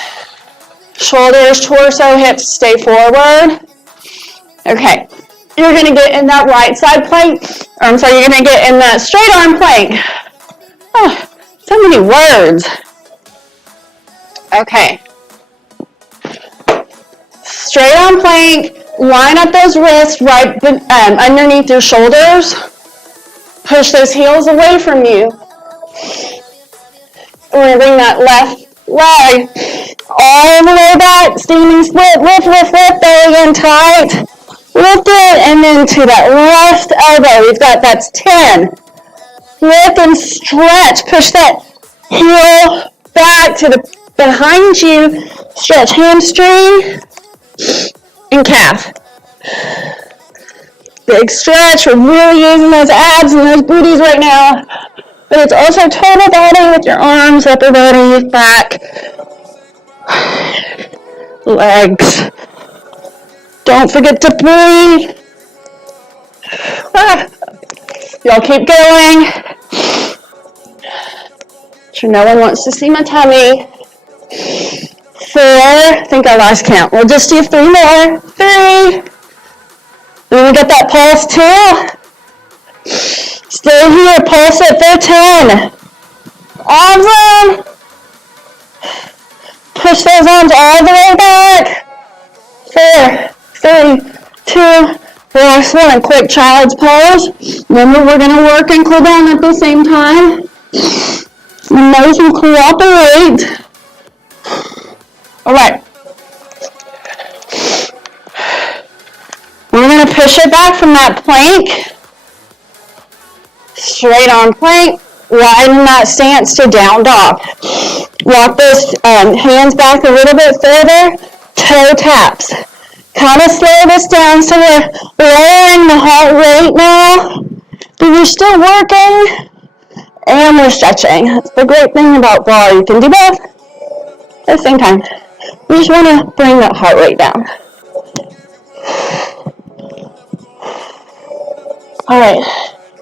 Shoulders, torso, hips stay forward. Okay, you're gonna get in that right side plank, or I'm sorry, you're gonna get in that straight arm plank. Oh, so many words. Okay. Straight arm plank, line up those wrists right underneath your shoulders. Push those heels away from you. We're gonna bring that left leg all the way back, standing split, lift, lift, lift, there again, tight. Lift it, and then to that left elbow, we've got, that's 10. Lift and stretch, push that heel back to the behind you, stretch hamstring and calf. Big stretch, we're really using those abs and those booties right now, but it's also total body with your arms, upper body, back, legs. Don't forget to breathe. Y'all keep going. Sure, no one wants to see my tummy. 4, I think I lost count. We'll just do 3 more. 3. Then we get that pulse 2. Stay here, pulse it for 10. Arms in. Push those arms all the way back. 4, 3, 2, last one, quick child's pose. Remember, we're going to work and cool down at the same time. And those will cooperate. All right. We're going to push it back from that plank. Straight arm plank. Widen that stance to down dog. Walk those hands back a little bit further. Toe taps. Kind of slow this down so we're lowering the heart rate now. But we're still working and we're stretching. That's the great thing about bar. You can do both at the same time. We just want to bring that heart rate down. All right,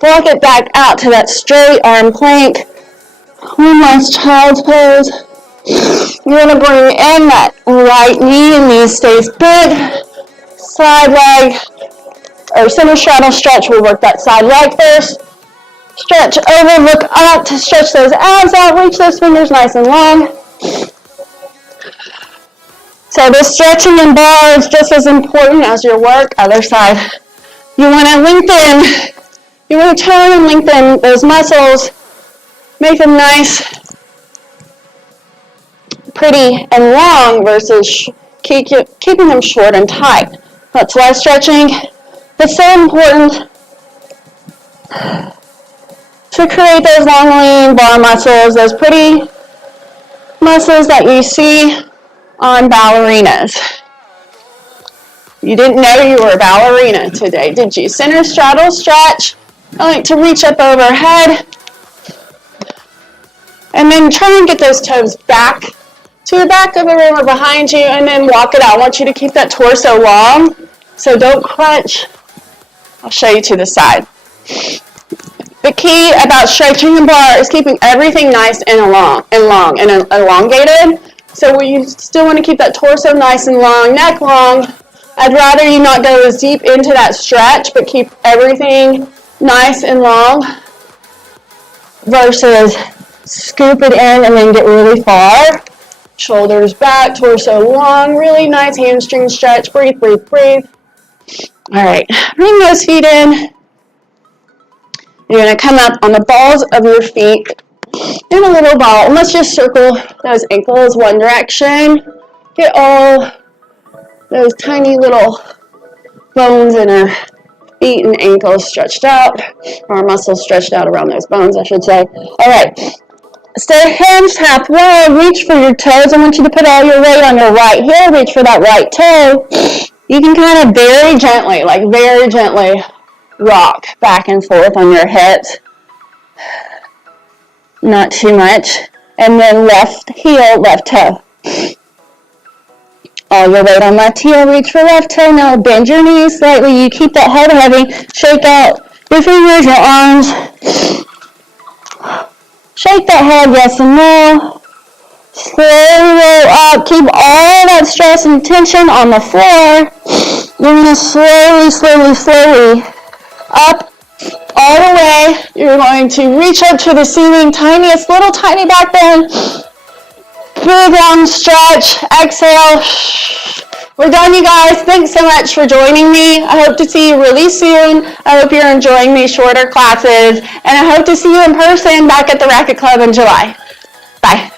walk it back out to that straight arm plank. One last child's pose. You're going to bring in that right knee, and knee stays big. Side leg, or center straddle stretch. We'll work that side leg first. Stretch over, look up to stretch those abs out. Reach those fingers nice and long. So this stretching in bar is just as important as your work. Other side. You want to lengthen. You want to turn and lengthen those muscles. Make them nice, pretty, and long versus keeping them short and tight. That's why stretching is so important to create those long, lean bar muscles, those pretty muscles that you see on ballerinas. You didn't know you were a ballerina today, did you? Center straddle stretch. I like to reach up overhead. And then try and get those toes back to the back of the room or behind you, and then walk it out. I want you to keep that torso long, so don't crunch. I'll show you to the side. The key about stretching the bar is keeping everything nice and long and elongated. So you still want to keep that torso nice and long, neck long. I'd rather you not go as deep into that stretch, but keep everything nice and long versus scoop it in and then get really far. Shoulders back, torso long, really nice hamstring stretch. Breathe, breathe, breathe. All right, bring those feet in. You're going to come up on the balls of your feet in a little ball. And let's just circle those ankles one direction. Get all those tiny little bones in our feet and ankles stretched out. Our muscles stretched out around those bones, I should say. All right. Stay hinged halfway. Reach for your toes. I want you to put all your weight on your right heel. Reach for that right toe. You can kind of very gently rock back and forth on your hips. Not too much. And then left heel, left toe. All your weight on left heel. Reach for left toe. Now bend your knees slightly. You keep that head heavy. Shake out your fingers, your arms. Shake that head, yes and no. Slowly roll up. Keep all that stress and tension on the floor. You're going to slowly, slowly, slowly up all the way. You're going to reach up to the ceiling, tiniest, little tiny back bend. Big long stretch. Exhale. We're done, you guys. Thanks so much for joining me. I hope to see you really soon. I hope you're enjoying these shorter classes, and I hope to see you in person back at the Racquet Club in July. Bye.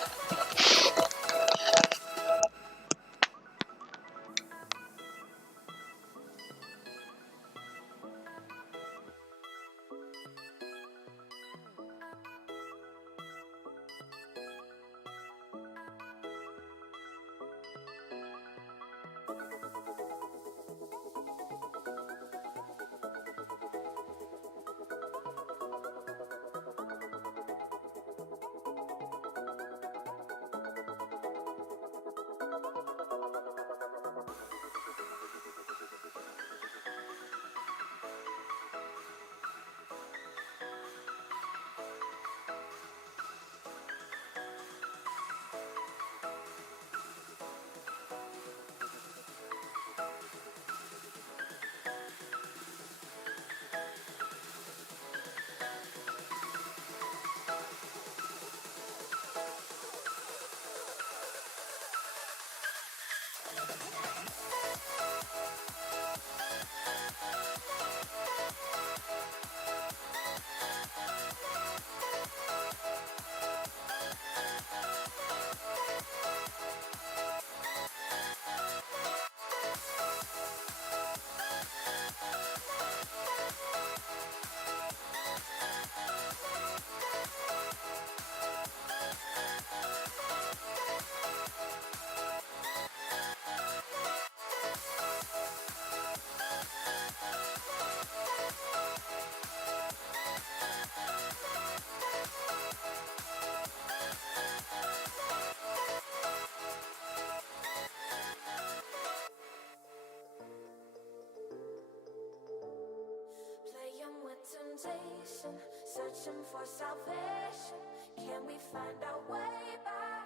Temptation, searching for salvation. Can we find our way back?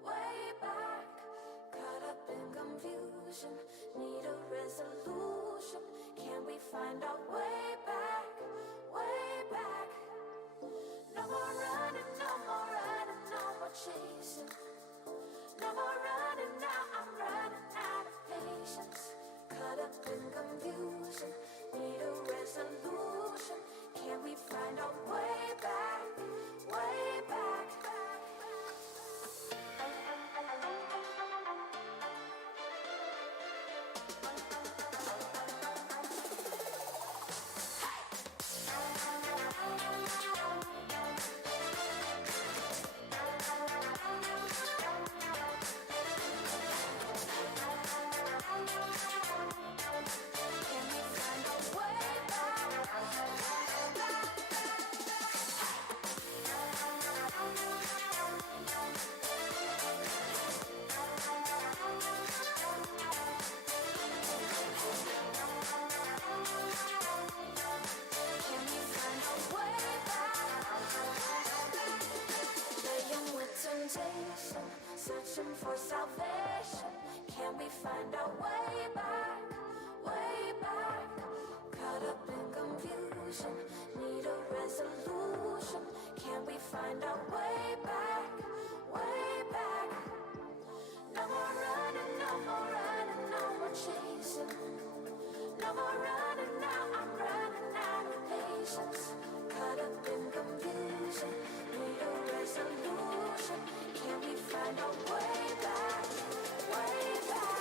Way back. Caught up in confusion, need a resolution. Can we find our way back? Way back. No more running, no more running, no more chasing. No more running now, I'm running out of patience. Caught up in confusion, need a resolution. Can we find our way back? Way back. Searching for salvation. Can we find our way back? Way back. Caught up in confusion, need a resolution. Can we find our way back? Way back. No more running, no more running, no more chasing. No more running now, I'm running out of patience. Caught up in confusion, need a resolution. Can we find our way back? Way back.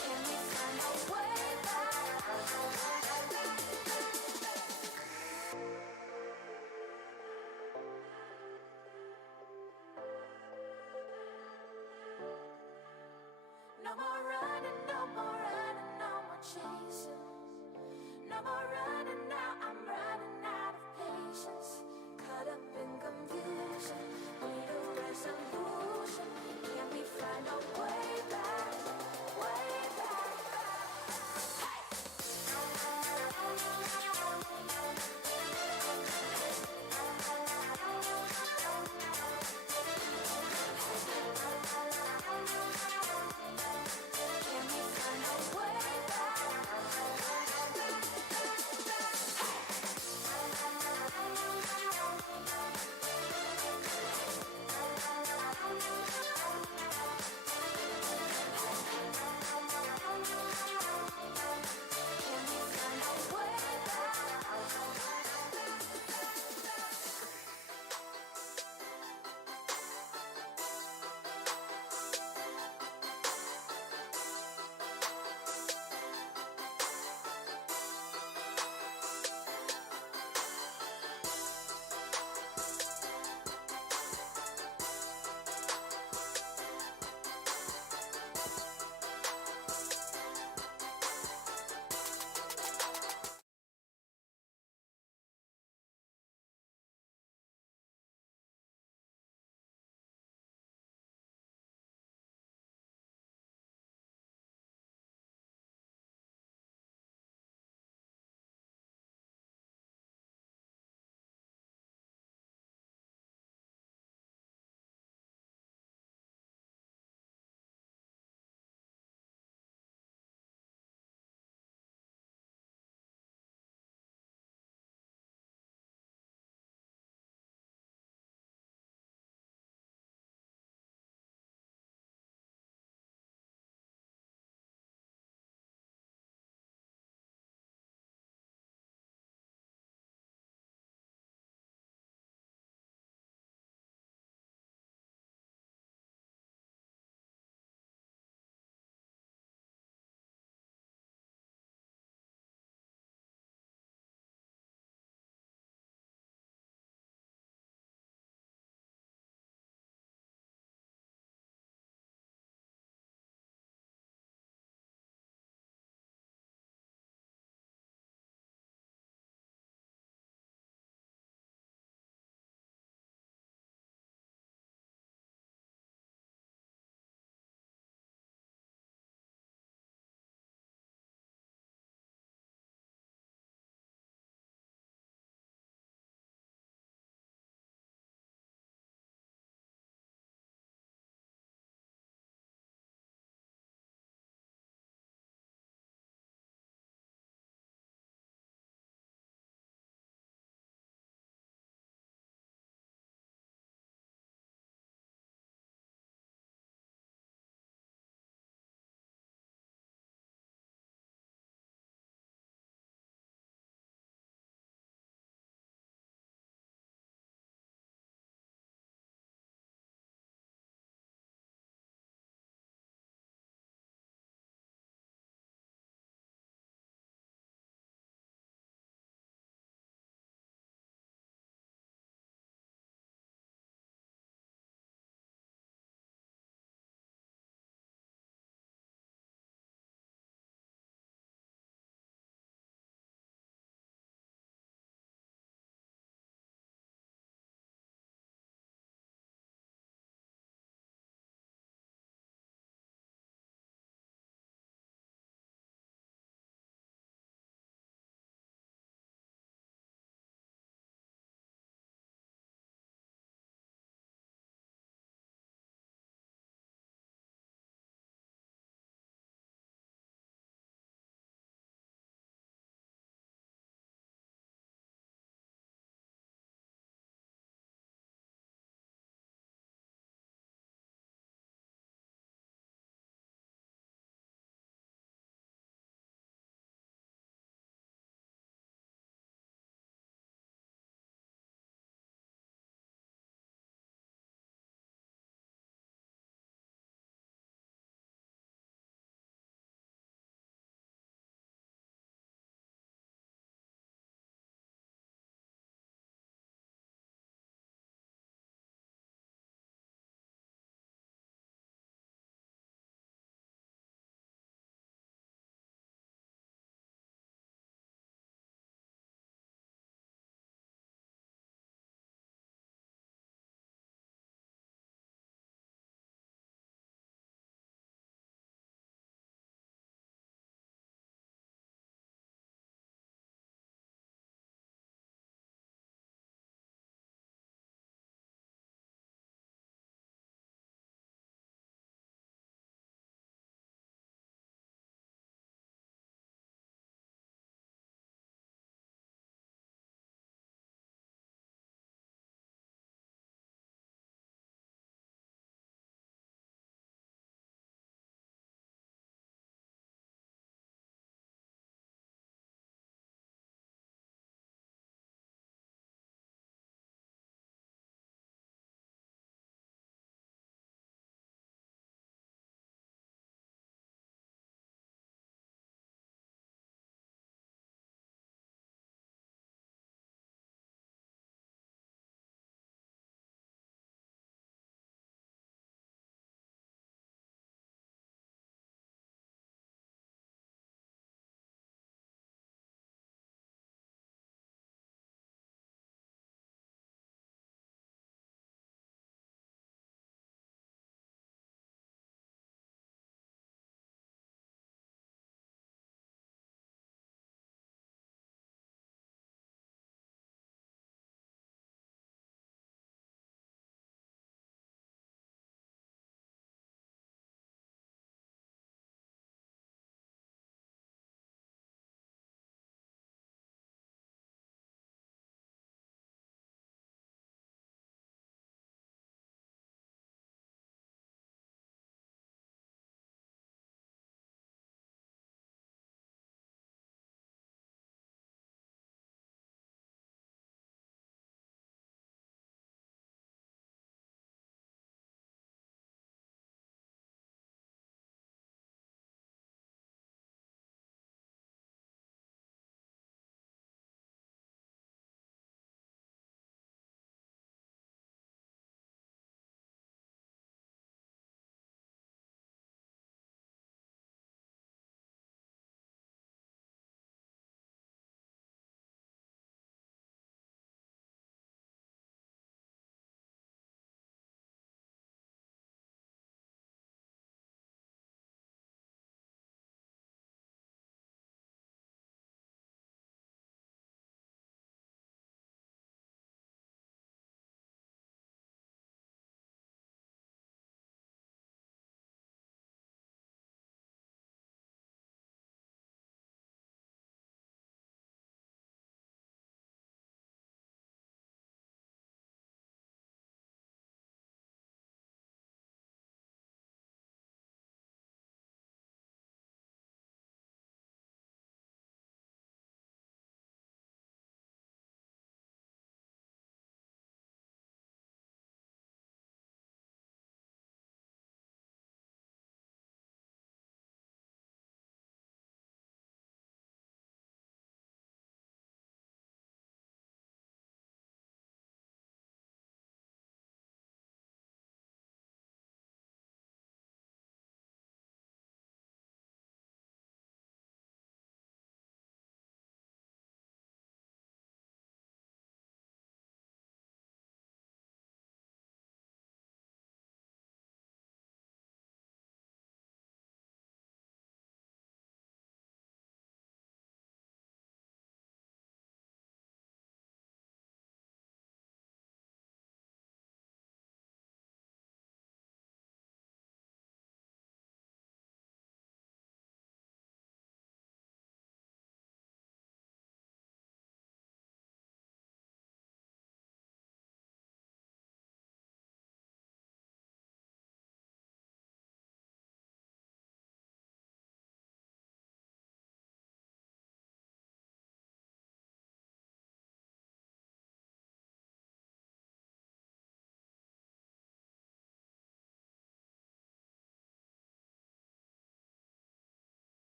Can we find our way back? No more running, no more running, no more chasing. No more running.